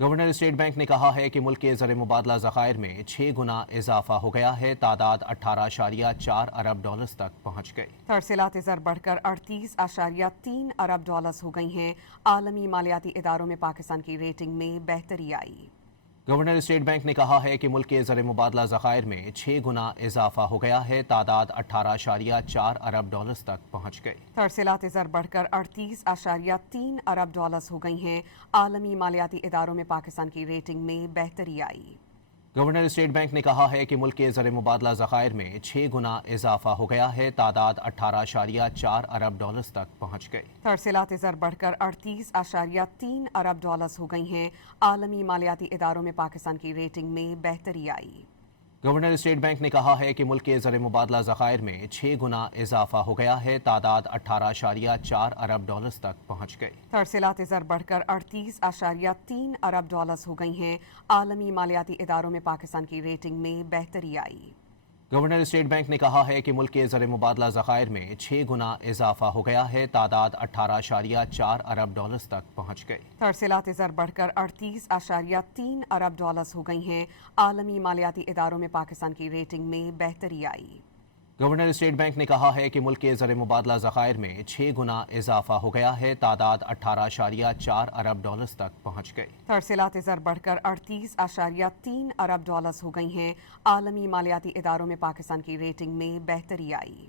Governor state bank نے کہا ہے کہ ملک کے زر مبادلہ ذخائر میں 6 گنا اضافہ ہو گیا ہے، تعداد 18.4 ارب ڈالرز تک پہنچ گئی۔ ترسیلات زر بڑھ کر 38.3 ارب ڈالرز ہو گئی ہیں۔ عالمی مالیاتی اداروں میں پاکستان کی ریٹنگ میں بہتری آئی۔ گورنر اسٹیٹ بینک نے کہا ہے کہ ملک کے زر مبادلہ ذخائر میں 6 گنا اضافہ ہو گیا ہے، تعداد 18.4 ارب ڈالرز تک پہنچ گئی۔ ترسیلات زر بڑھ کر 38.3 ارب ڈالرز ہو گئی ہیں۔ عالمی مالیاتی اداروں میں پاکستان کی ریٹنگ میں بہتری آئی۔ گورنر اسٹیٹ بینک نے کہا ہے کہ ملک کے زر مبادلہ ذخائر میں 6 گنا اضافہ ہو گیا ہے، تعداد 18.4 ارب ڈالرز تک پہنچ گئی۔ ترسیلات زر بڑھ کر 38.3 ارب ڈالرز ہو گئی ہیں۔ عالمی مالیاتی اداروں میں پاکستان کی ریٹنگ میں بہتری آئی۔ گورنر اسٹیٹ بینک نے کہا ہے کہ ملک کے زر مبادلہ ذخائر میں 6 گنا اضافہ ہو گیا ہے، تعداد 18.4 ارب ڈالرز تک پہنچ گئی۔ ترسیلات زر بڑھ کر 38.3 ارب ڈالرز ہو گئی ہیں۔ عالمی مالیاتی اداروں میں پاکستان کی ریٹنگ میں بہتری آئی۔ گورنر اسٹیٹ بینک نے کہا ہے کہ ملک کے زر مبادلہ ذخائر میں 6 گنا اضافہ ہو گیا ہے، تعداد 18.4 ارب ڈالرز تک پہنچ گئی۔ ترسیلات زر بڑھ کر 38.3 ارب ڈالرز ہو گئی ہیں۔ عالمی مالیاتی اداروں میں پاکستان کی ریٹنگ میں بہتری آئی۔ گورنر اسٹیٹ بینک نے کہا ہے کہ ملک کے زر مبادلہ ذخائر میں 6 گنا اضافہ ہو گیا ہے، تعداد 18.4 ارب ڈالرز تک پہنچ گئی۔ ترسیلات زر بڑھ کر 38.3 ارب ڈالرز ہو گئی ہیں۔ عالمی مالیاتی اداروں میں پاکستان کی ریٹنگ میں بہتری آئی۔